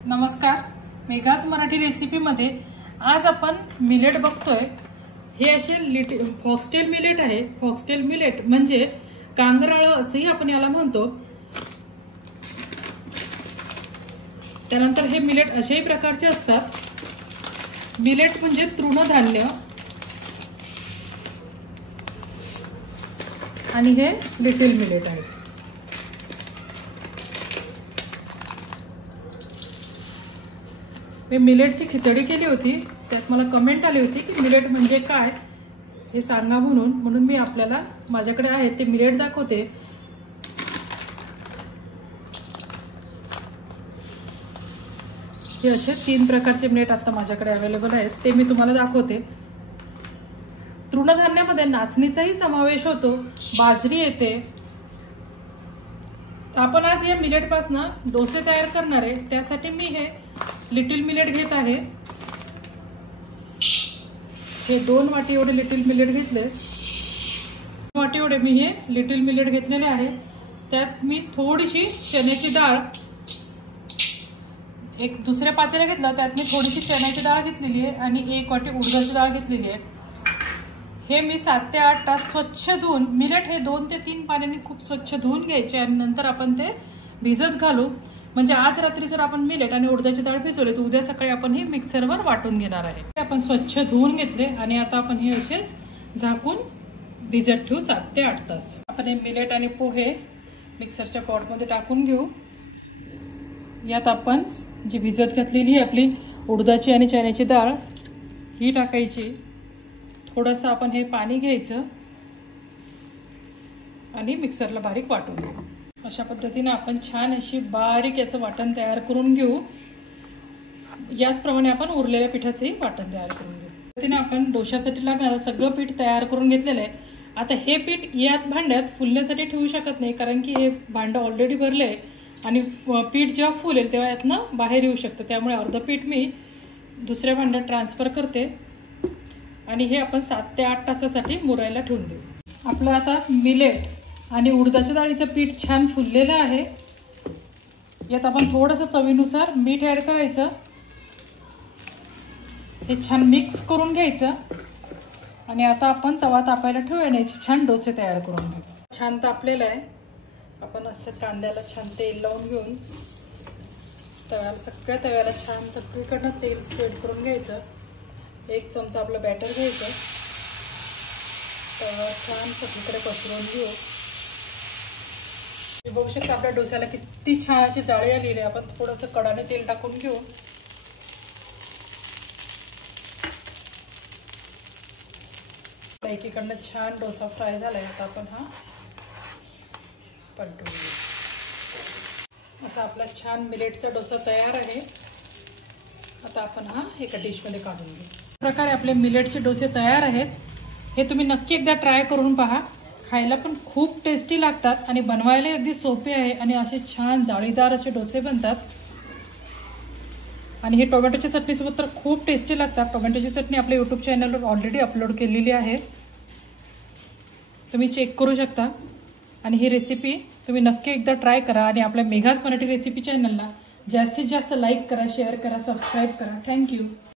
नमस्कार, मेघाज मराठी रेसिपीमध्ये आज आपण मिलेट बघतोय। हे असे फॉक्सटेल मिलेट आहे। फॉक्सटेल मिलेट म्हणजे कांगराळ असंही आपण याला म्हणतो। त्यानंतर हे मिलेट अशाही प्रकारचे असतात। मिलेट म्हणजे तृणधान्य आणि हे लिटिल मिलेट आहे। मी मिलेटची खिचडी केली होती, त्यात मला कमेंट आली होती की मिलेट म्हणजे काय हे सांगा म्हणून मी आपल्याला माझ्याकडे आहे ते मिलेट दाखवते। हे असे 3 प्रकारचे मिलेट आता माझ्याकडे अवेलेबल आहेत, ते मी तुम्हाला दाखवते। तृणधान्यामध्ये नाचणीचाही समावेश होतो, बाजरी येते। आपण आज या मिलेट पासून डोसे तयार करणार आहे। त्यासाठी मी हे लिटिल मिलेट घेत आहे। हे 2 वाटी एवढे लिटिल मिलेट घेतले। 2 वाटी एवढे मी हे लिटिल मिलेट घेतलेले आहे। त्यात मी थोडीशी चण्याची डाळ, एक दुसऱ्या पातेला घेतला, त्यात मी थोडीशी चण्याची डाळ घेतलेली आहे आणि 1 वाटी उडदाची डाळ घेतलेली आहे। हे मी 7 ते 8 तास स्वच्छ धुवून, मिलेट हे 2 ते 3 पाण्याने खूप स्वच्छ धुवून घ्यायचे आणि नंतर आपण ते भिजत घालू। म्हणजे आज रात्री जर आपण मिलेट आणि उडदाची डाळ भिजवले तर उद्या सकाळी आपण हे मिक्सरवर वाटून घेणार आहे। आपण स्वच्छ धुवून घेतले आणि आता आपण हे असेच झाकून भिजत ठेवू 7 ते 8 तास। आपण हे मिलेट आणि पोहे मिक्सरच्या पॉटमध्ये टाकून घेऊ। यात आपण जी भिजत घातलेली आपली उडदाची आणि चण्याची डाळ ही टाकायची। थोडंसं आपण हे पाणी घ्यायचं आणि मिक्सरला बारीक वाटून घेऊ। अशा पद्धतीने आपण छान अशी बारीक याचं वाटण तयार करून घेऊ। याचप्रमाणे आपण उरलेल्या पिठाचेही वाटण तयार करून घेऊ। पद्धतीने आपण डोशासाठी लागणारं सगळं पीठ तयार करून घेतलेलं आहे। आता हे पीठ यात भांड्यात फुलण्यासाठी ठेवू शकत नाही, कारण की हे भांडं ऑलरेडी भरले आहे आणि पीठ जेव्हा फुलेल तेव्हा यातनं बाहेर येऊ शकतं। त्यामुळे अर्ध पीठ मी दुसऱ्या भांड्यात ट्रान्सफर करते आणि हे आपण 7 ते 8 तासासाठी मुरायला ठेवून देऊ। आपलं आता मिलेट आणि उडदाच्या डाळीचं पीठ छान फुललेलं आहे। यात आपण थोडंसं चवीनुसार मीठ ऍड करायचं। हे छान मिक्स करून घ्यायचं आणि आता आपण तवा तापायला ठेवूया आणि छान डोसे तयार करून घेऊ। छान तापलेलं आहे। आपण असं कांद्याला छान तेल लावून घेऊन सगळ्या तव्याला छान सगळीकडनं तेल स्प्रेड करून घ्यायचं। 1 चमचा आपलं बॅटर घ्यायचं, तव्यावर छान सगळीकडे पसरवून घेऊ। बघू शकता आपल्या डोस्याला किती छान अशी जाळी आलेली आहे। आपण थोडंसं कडाने तेल टाकून घेऊ। एकीकडनं छान डोसा फ्राय झालाय। आता आपण हा पलटून घेऊ। असा आपला छान मिलेटचा डोसा तयार आहे। आता आपण हा एका डिशमध्ये काढून घेऊ। अशा प्रकारे आपले मिलेटचे डोसे तयार आहेत। हे तुम्ही नक्की एकदा ट्राय करून पहा। खायला पण खूप टेस्टी लागतात आणि बनवायला अगदी सोपे आहे आणि असे छान जाळीदार असे डोसे बनतात। आणि हे टोमॅटोच्या चटणीसोबत तर खूप टेस्टी लागतात। टोमॅटोची चटणी आपल्या YouTube चॅनलवर ऑलरेडी अपलोड केलेली आहे, तुम्ही चेक करू शकता। आणि ही रेसिपी तुम्ही नक्की एकदा ट्राय करा आणि आपल्या मेघाज मराठी रेसिपी चॅनलला जास्तीत जास्त लाईक करा, शेअर करा, सबस्क्राईब करा। थँक्यू।